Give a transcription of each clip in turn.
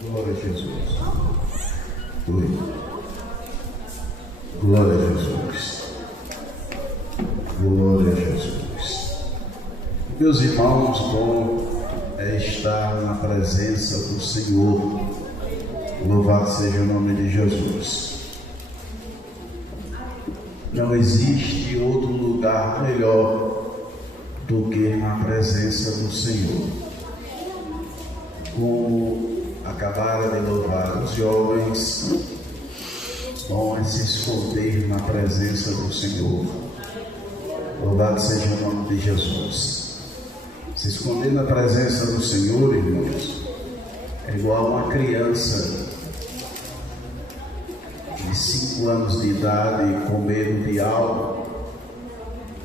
Glória a Jesus. Oi. Glória a Jesus. Glória a Jesus. Meus irmãos, bom é estar na presença do Senhor. Louvado seja o nome de Jesus. Não existe outro lugar melhor do que na presença do Senhor. Como acabaram de louvar os jovens, bom é se esconder na presença do Senhor. Louvado seja o nome de Jesus. Se esconder na presença do Senhor, irmãos, é igual a uma criança de 5 anos de idade com medo de algo,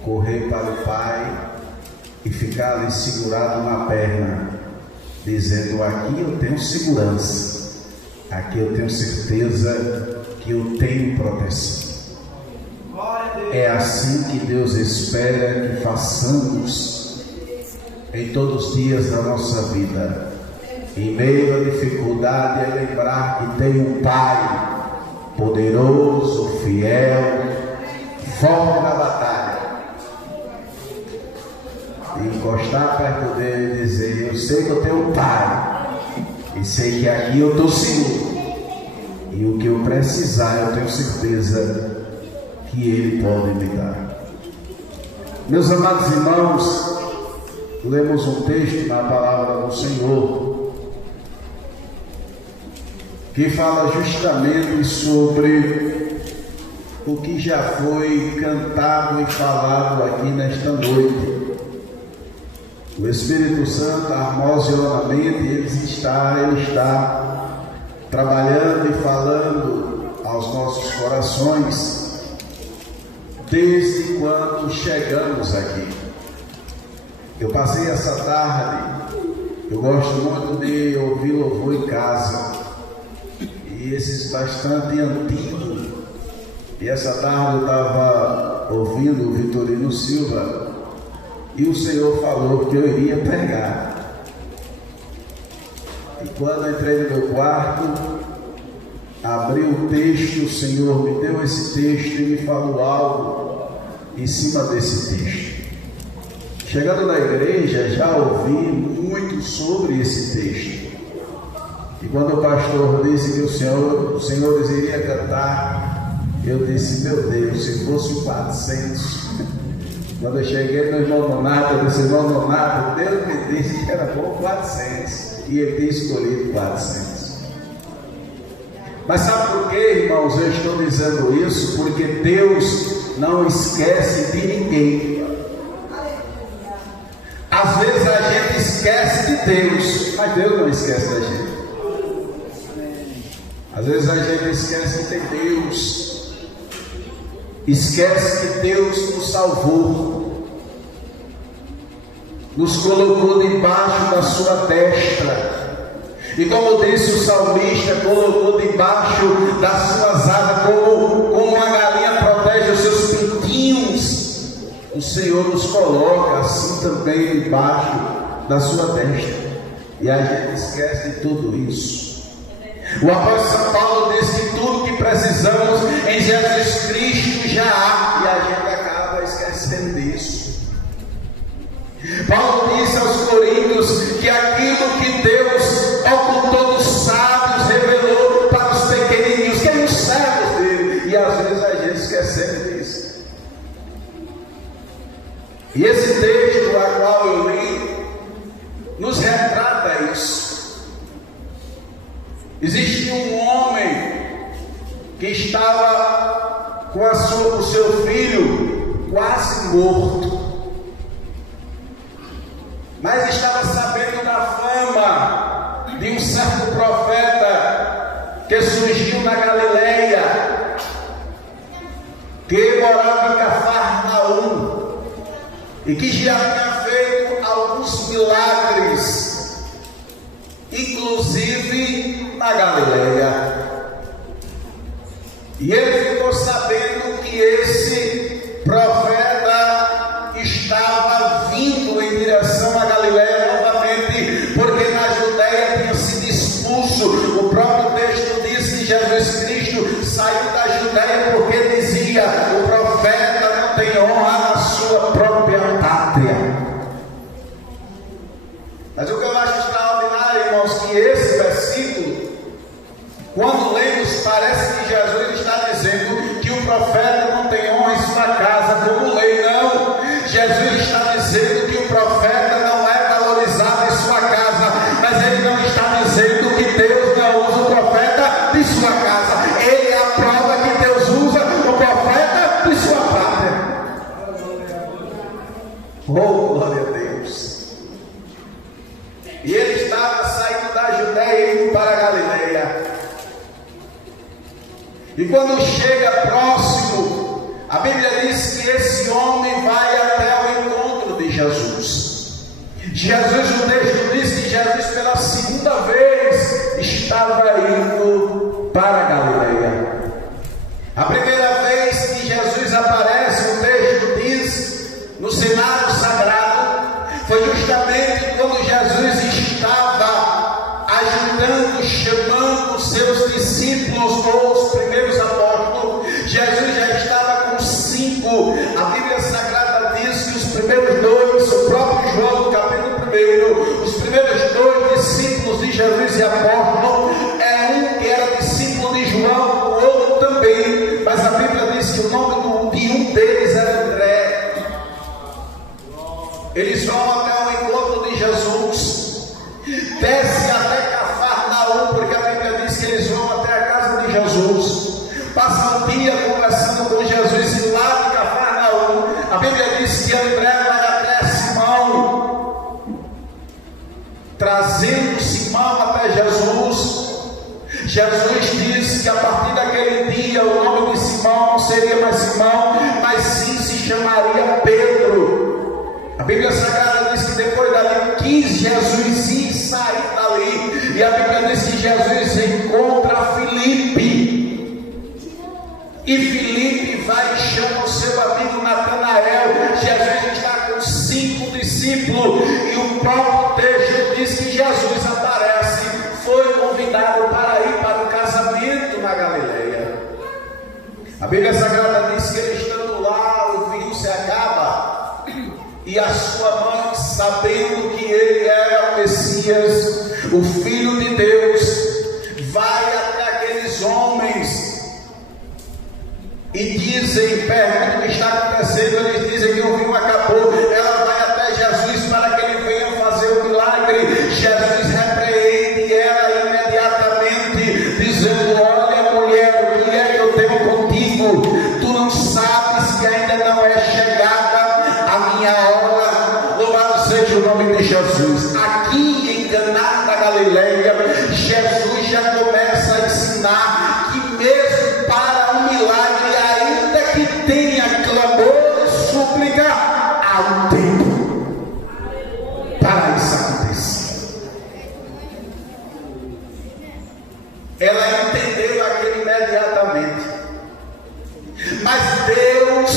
correr para o pai e ficar ali segurado na perna, dizendo: aqui eu tenho segurança, aqui eu tenho certeza que eu tenho proteção. É assim que Deus espera que façamos em todos os dias da nossa vida. Em meio à dificuldade, é lembrar que tem um Pai poderoso, fiel, forte na batalha. E encostar perto dele e dizer: eu sei que eu tenho um Pai, e sei que aqui eu estou seguro, e o que eu precisar eu tenho certeza que Ele pode me dar. Meus amados irmãos, lemos um texto na palavra do Senhor que fala justamente sobre o que já foi cantado e falado aqui nesta noite. O Espírito Santo, harmoniosamente, Ele está trabalhando e falando aos nossos corações desde quando chegamos aqui. Eu passei essa tarde, eu gosto muito de ouvir louvor em casa, e esses bastante antigos, e essa tarde eu estava ouvindo o Vitorino Silva, e o Senhor falou que eu iria pregar. E quando entrei no meu quarto, abri o texto, o Senhor me deu esse texto e me falou algo em cima desse texto. Chegando na igreja, já ouvi muito sobre esse texto. E quando o pastor disse que o Senhor iria cantar, eu disse: meu Deus, se fosse 400. Quando eu cheguei no irmão Donato, eu disse: irmão Donato, Deus me disse que era bom 400. E Ele tem escolhido 400. Mas sabe por que, irmãos, eu estou dizendo isso? Porque Deus não esquece de ninguém. Às vezes a gente esquece de Deus, mas Deus não esquece da gente. Às vezes a gente esquece de Deus, esquece que Deus nos salvou, nos colocou debaixo da sua destra, e como disse o salmista, colocou debaixo das suas asas, como uma galinha protege os seus pintinhos. O Senhor nos coloca assim também debaixo da sua destra, e a gente esquece de tudo isso. O apóstolo São Paulo diz que tudo que precisamos em Jesus Cristo já há, e a gente acaba esquecendo disso. Paulo disse aos Coríntios que aquilo que Deus ocultou dos sábios revelou para os pequenininhos, que eram os servos dele, e às vezes a gente esquece disso. E esse texto a qual eu li nos retrata isso. Existia um homem que estava com o seu filho quase morto, mas estava sabendo da fama de um certo profeta que surgiu na Galileia, que morava em Cafarnaum e que já tinha feito alguns milagres, inclusive na Galileia. E ele ficou sabendo que esse profeta estava vindo em direção à Galileia novamente, porque na Judeia tinha sido expulso que esse versículo, quando lemos, parece que Jesus está dizendo que o profeta não tem honra em sua casa como lei. Não, Jesus está dizendo que o profeta não é valorizado em sua casa, mas ele não está dizendo que Deus não usa o profeta de sua casa. Ele é a prova que Deus usa o profeta de sua pátria. Oh, glória a Deus! E ele estava saindo da Judéia e indo para a Galileia. E quando chega próximo, a Bíblia diz que esse homem vai até o encontro de Jesus. O texto diz que Jesus pela segunda vez estava indo para a Galileia. A primeira vez que Jesus aparece, o texto diz, no cenário sagrado, foi justamente quando Jesus estava ajudando, chamando seus discípulos ou os primeiros apóstolos. Jesus já estava com 5. A Bíblia Sagrada diz que os primeiros 2, o próprio João, no capítulo 1, os primeiros 2 discípulos de Jesus e apóstolos, um que era discípulo de João, o outro também, mas a Bíblia diz que o nome de um deles era André. Eles vão até o encontro de Jesus, desce até Cafarnaum, porque a Bíblia diz que eles vão até a casa de Jesus, passam o dia conversando com Jesus, e lá de Cafarnaum, a Bíblia diz que André vai até Simão, trazendo Simão até Jesus. Jesus disse que a partir daquele dia o nome de Simão não seria mais Simão, mas sim se chamaria Pedro. A Bíblia Sagrada diz que depois dali quis Jesus ir sair dali, e a Bíblia diz que Jesus encontra Filipe, e Filipe vai e chama o seu amigo Natanael. Jesus está com 5 discípulos, e o próprio texto diz que Jesus aparece, foi convidado para ir para o casamento na Galileia. A Bíblia Sagrada diz que ele estando lá, o vinho se acaba, e a sua mãe, sabendo que ele era o Messias, o Filho de Deus, vai até aqueles homens e dizem, perguntam o que está acontecendo. Eles dizem que o vinho acabou. Ela vai até Jesus para que ele venha fazer o milagre. Jesus repreende ela imediatamente, dizendo: olha, mulher, o que é que eu tenho contigo? Tu não sabes que ainda não é chegada a minha hora. Louvado seja o nome de Jesus. Aqui em Caná da Galileia, Jesus já começa a ensinar que mesmo para um milagre, ainda que tenha clamor e súplica, há um tempo para isso acontecer. Ela entendeu aquilo imediatamente. Mas Deus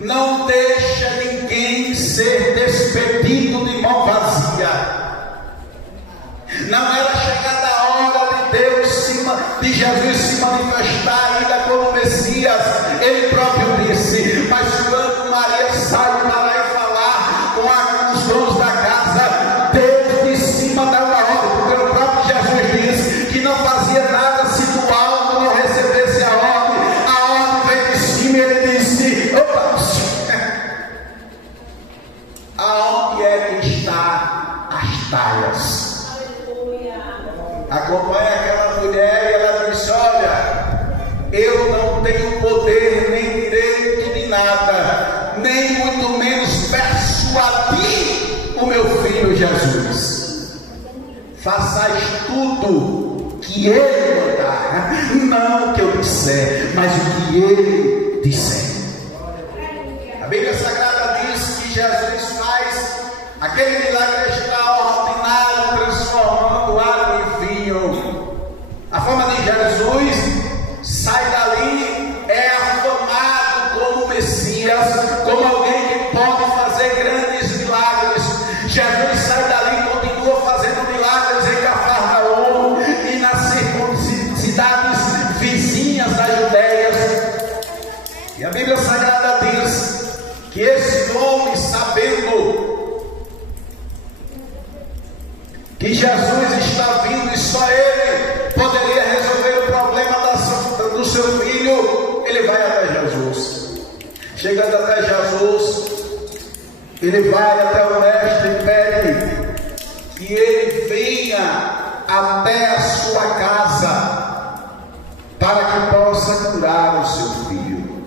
não deixa ninguém ser despedido de mão vazia. Não era chegada a hora de Deus, de Jesus se manifestar ainda como Messias. Ele próprio disse: mas quando Maria sai para ir falar com os donos da casa, Deus de cima dá uma ordem, porque o próprio Jesus disse que não fazia nada se do alto não recebesse a ordem veio de cima, e ele disse: opa, aonde é que está as talhas? Acompanha aquela mulher e ela disse: olha, eu não tenho poder nem direito de nada, nem muito menos persuadir o meu filho Jesus. Façais tudo que ele mandar, não o que eu disser, mas o que ele disser. A Bíblia Sagrada diz que Jesus faz aquele milagre extraordinário, transformando água em vinho. A fama de Jesus sai dali, é afamado como Messias, como alguém que pode fazer grandes milagres. Jesus sai dali e continua fazendo milagres em Cafarnaum e nas cidades vizinhas da Judéia. E a Bíblia Sagrada diz que esse homem, sabendo que Jesus está vindo e só Ele poderia resolver o problema do seu filho, ele vai até Jesus. Chegando até Jesus, ele vai até o mestre e pede que ele venha até a sua casa para que possa curar o seu filho.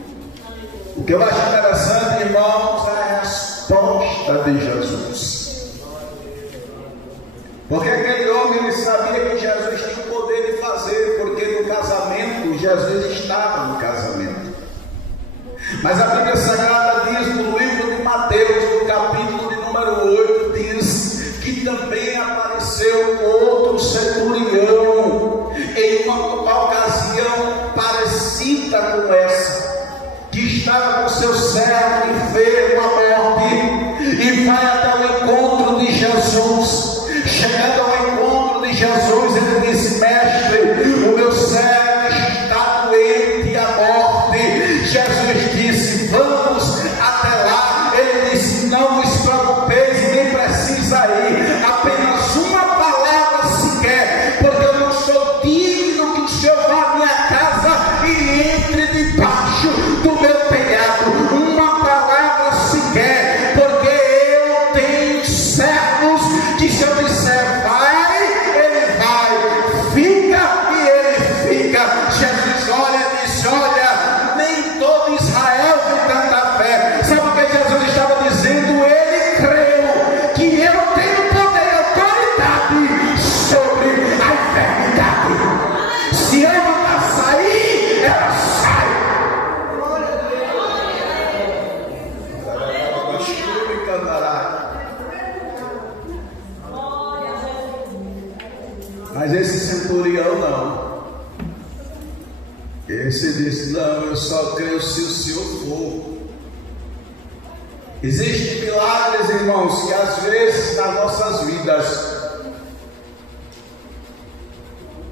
O que eu acho interessante, irmãos, é a resposta de Jesus. Porque aquele homem, ele sabia que Jesus tinha o poder de fazer, porque no casamento, Jesus estava no casamento. Mas a Bíblia Sagrada diz no livro de Mateus, no capítulo de número 8, diz que também apareceu outro centurião em uma ocasião parecida com essa, que estava com seu servo enfermo à morte, e vai até o encontro de Jesus. Chegando ao encontro de Jesus, ele disse: mestre, o meu servo está doente à morte. Jesus disse: vamos até lá. Ele disse: não vos preocupeis, nem precisa ir, apenas uma palavra sequer, porque eu não sou digno que o Senhor vá à minha casa e entre debaixo do meu telhado. Uma palavra sequer, porque eu tenho servos que, se eu disser vai, ele vai, fica e ele fica. Jesus olha e disse: olha, nem todo Israel tem tanta fé. Sabe o que Jesus estava dizendo? Ele creu que eu tenho poder e autoridade sobre a enfermidade. Se eu mandar sair, ela sai. Mas esse centurião não. Esse disse: não, eu só creio se o Senhor for. Existem milagres, irmãos, que às vezes nas nossas vidas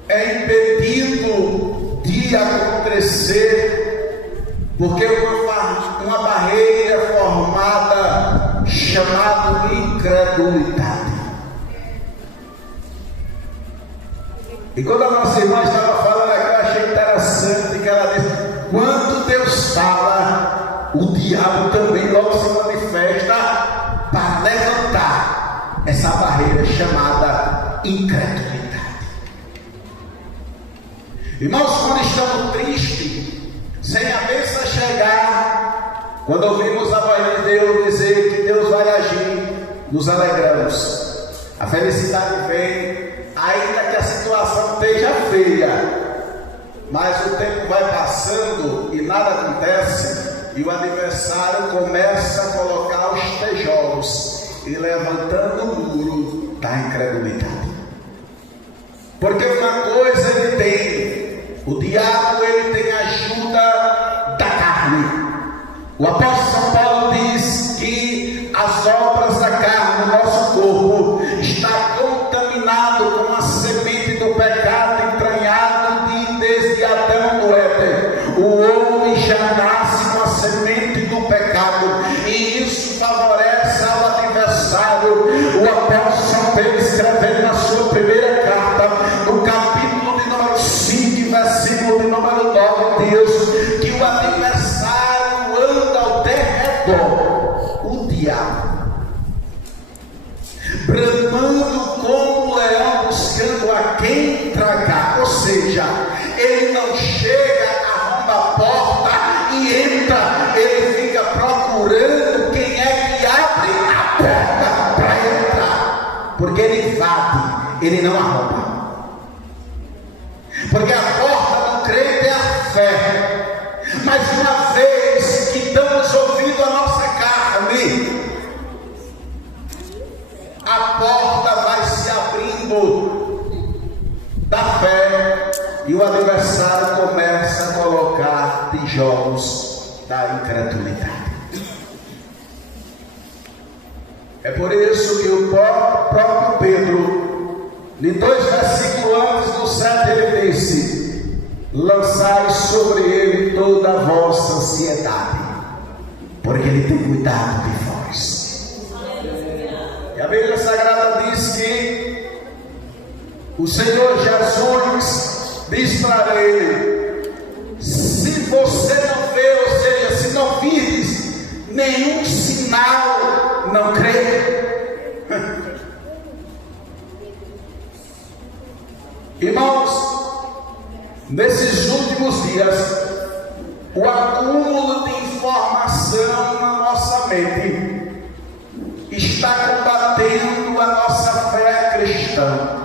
é impedido de acontecer, porque uma barreira formada chamada incredulidade. E quando a nossa irmã estava falando aqui, eu achei interessante que ela disse: quando Deus fala, o diabo também logo se manifesta para levantar essa barreira chamada incredulidade. Irmãos, quando estamos tristes, sem a bênção chegar, quando ouvimos a voz de Deus dizer que Deus vai agir, nos alegramos. A felicidade vem, ainda que a situação esteja feia, mas o tempo vai passando e nada acontece, e o adversário começa a colocar os tijolos e levantando o muro da incredulidade. Porque uma coisa ele tem: o diabo ele tem ajuda da carne. O apóstolo Paulo diz que as obras da carne, o nosso corpo, está contaminado com a semente do pecado entranhado desde Adão no Éden. O homem já nasce com a semente do pecado, e isso favorece ao adversário. O apóstolo Pedro, escrevendo na sua primeira carta, no capítulo de número 5, versículo de número 9, diz que o adversário anda ao derredor, o diabo, bramando como leão, buscando a quem tragar. Ou seja, ele não chega, arromba a porta e entra, ele fica procurando quem é que abre a porta para entrar, porque ele invade, ele não arromba. Porque a porta do crente é a fé. Mas uma vez que damos ouvido à nossa carne, a porta vai se abrindo da fé, e o adversário começa a colocar tijolos da incredulidade. É por isso que o próprio Pedro, em 2 versículos antes do 7, ele disse: lançai sobre ele toda a vossa ansiedade, porque ele tem cuidado de vós. E a Bíblia Sagrada diz que O Senhor Jesus diz para ele: se você não vê, ou seja, se não vires nenhum sinal, não crê. Irmãos, nesses últimos dias, o acúmulo de informação na nossa mente está combatendo a nossa fé cristã.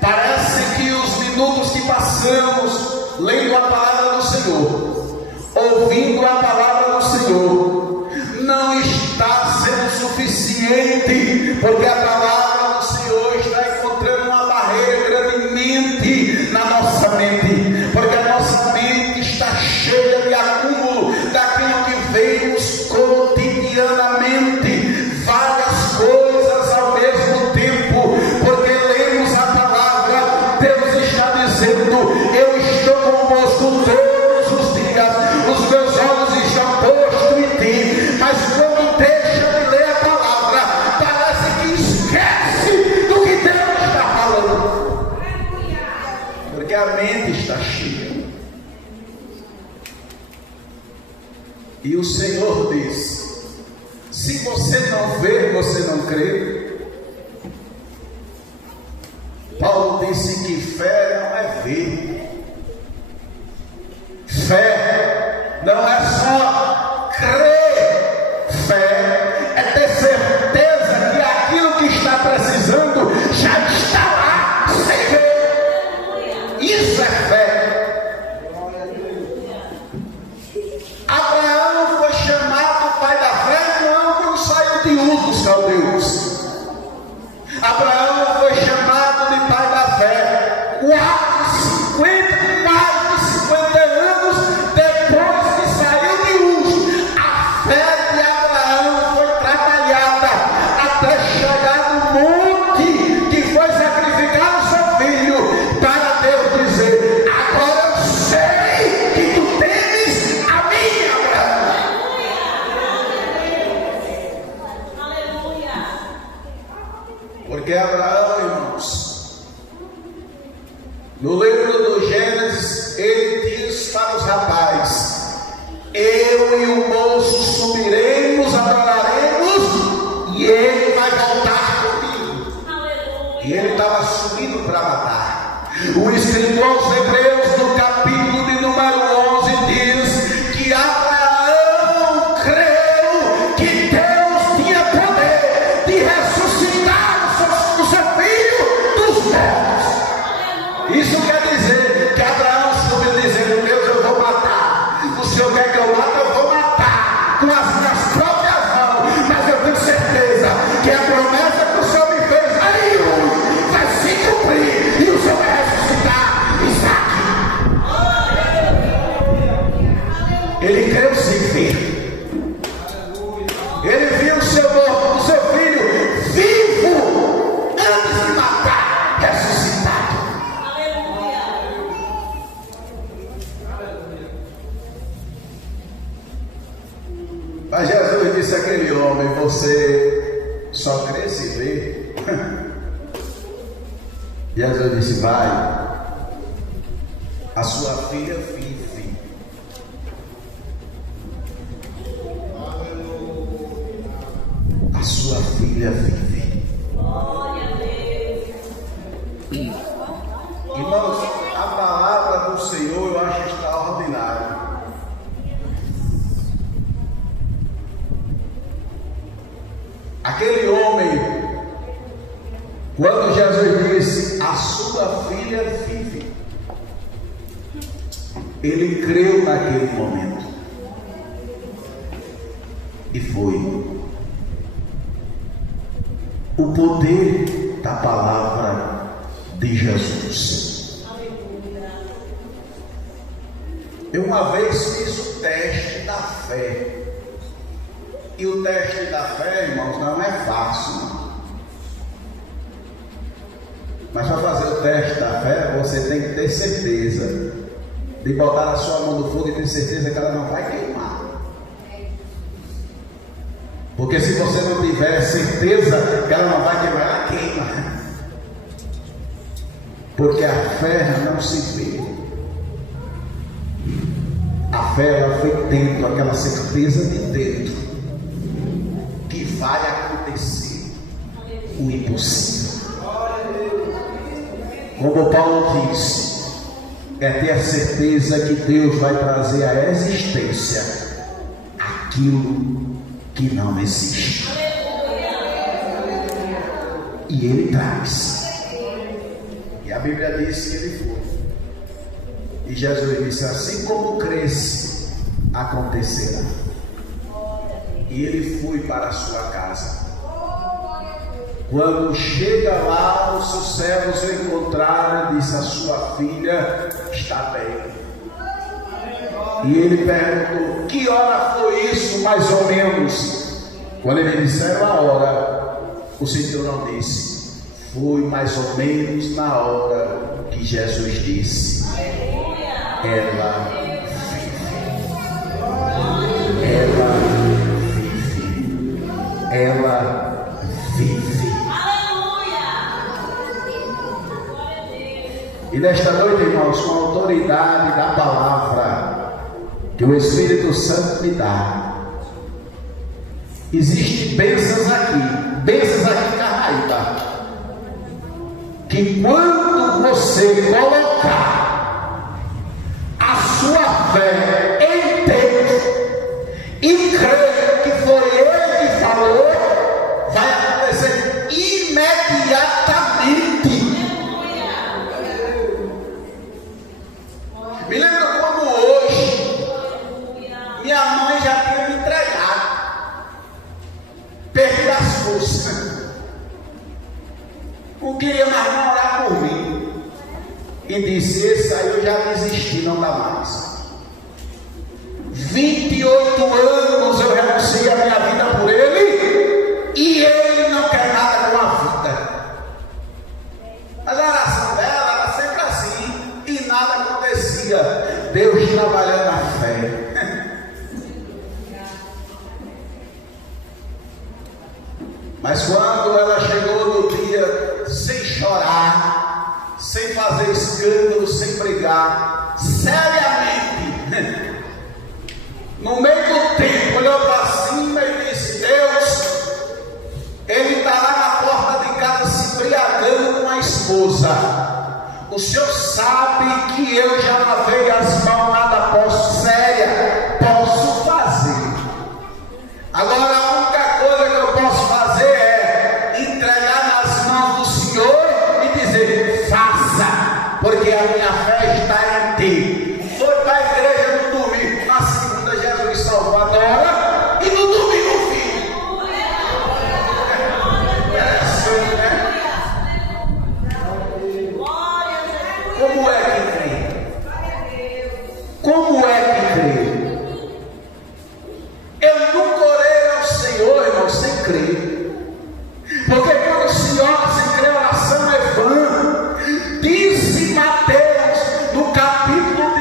Parece que os minutos que passamos lendo a palavra do Senhor, ouvindo a palavra do Senhor, não está sendo suficiente, porque a palavra do Senhor está encontrando uma barreira grandemente na nossa mente, porque a nossa mente está cheia de acúmulo daquilo que vemos cotidianamente, várias coisas ao mesmo tempo, porque lemos a palavra. Deus está dizendo: eu estou convosco todos os dias, os meus olhos estão postos em ti. Mas quando deixa de ler a palavra, parece que esquece do que Deus está falando, porque a mente está cheia. E o Senhor diz: se você não vê, você não crê. Paulo disse que fé não é ver. Fé não é só crer. Fé é ter certeza que aquilo que está precisando já está lá, sem ver. Isso é fé. Abraão foi chamado pai da fé quando saiu de Ur dos Caldeus. Abraão foi chamado de pai da fé mais de 50 anos depois que saiu de Ur. A fé de Abraão foi trabalhada até chegar no monte que foi sacrificar o seu filho, para Deus dizer: agora eu sei que tu temes a mim, Abraão. Porque Abraão, irmãos, no livro do Gênesis, ele diz para os rapazes: eu e o moço subiremos, adoraremos, e ele vai voltar comigo. E ele estava subindo para matar. O escritor aos Hebreus, no capítulo de número 11, diz que Abraão creu que Deus tinha poder de ressuscitar o seu filho dos mortos. Isso quer dizer que Abraão subiu dizendo: Deus, eu vou matar. O Senhor quer que eu mate, eu vou matar com as minhas próprias mãos. Mas eu tenho certeza que a promessa que o Senhor me fez aí hoje vai se cumprir, e o Senhor vai ressuscitar Isaac. Ele creu sem ver. Ele viu o seu filho vivo antes de matar, ressuscitado. Mas Jesus disse àquele homem: você só crê se ver. Jesus disse: vai, a sua filha vive. A sua filha vive. Irmãos, a palavra do Senhor eu acho extraordinária. Aquele homem, quando Jesus disse: a sua filha vive, ele creu naquele momento e foi. O poder da palavra de Jesus. Eu uma vez fiz o teste da fé. E o teste da fé, irmãos, não é fácil, não. Mas para fazer o teste da fé, você tem que ter certeza de botar a sua mão no fogo e ter certeza que ela não vai queimar. Porque se você não tiver certeza que ela não vai queimar, ela queima. Porque a fé não se vê. A fé, ela foi dentro, aquela certeza de dentro, que vai acontecer o impossível. Como Paulo disse, é ter a certeza que Deus vai trazer à existência aquilo que não existe. E Ele traz. E a Bíblia diz que Ele foi. E Jesus disse: assim como cresce, acontecerá. E Ele foi para a sua casa. Quando chega lá, os seus servos o encontraram, disse: a sua filha está bem. E ele perguntou: que hora foi isso, mais ou menos? Quando ele disseram a hora, o Senhor não disse. Foi mais ou menos na hora que Jesus disse: ela vive. Ela vive. Ela vive. E nesta noite, irmãos, com a autoridade da palavra que o Espírito Santo me dá, existem bênçãos aqui em Carnaíba, que quando você colocar a sua fé em Deus e crer que foi Ele que falou, vai acontecer imediatamente. Me lembro como hoje minha mãe já tinha me entregado, perdi as forças, não queria mais não orar por mim, e disse: esse aí eu já desisti, não dá mais. 28 anos eu renunciei a minha vida por Ele, e Ele não quer nada com a vida. Mas a oração dela era sempre assim, e nada acontecia. Deus trabalhando a fé. Mas quando ela chegou no dia, sem chorar, sem fazer escândalo, sem brigar, seriamente, no meio do tempo, olhou para cima e disse: Deus, ele está lá na porta de casa se embriagando com a esposa. O Senhor sabe que eu já lavei as mãos, nada posso, séria, posso fazer. Agora a única coisa que eu posso fazer é entregar nas mãos do Senhor e dizer: faça, porque a minha fé está em Ti. Foi para a igreja no domingo, na segunda Jesus salvou a Dora, e no domingo o filho. É assim, né? Como é que crê? Como é que crê? Eu nunca orei ao Senhor, irmão, sem crer. Porque quando o Senhor sem crer, a oração é vã. Disse Mateus, no capítulo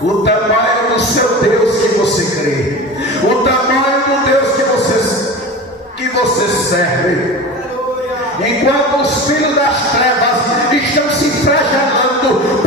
o tamanho do seu Deus que você crê, o tamanho do Deus que você serve. Enquanto os filhos das trevas estão se flagelando,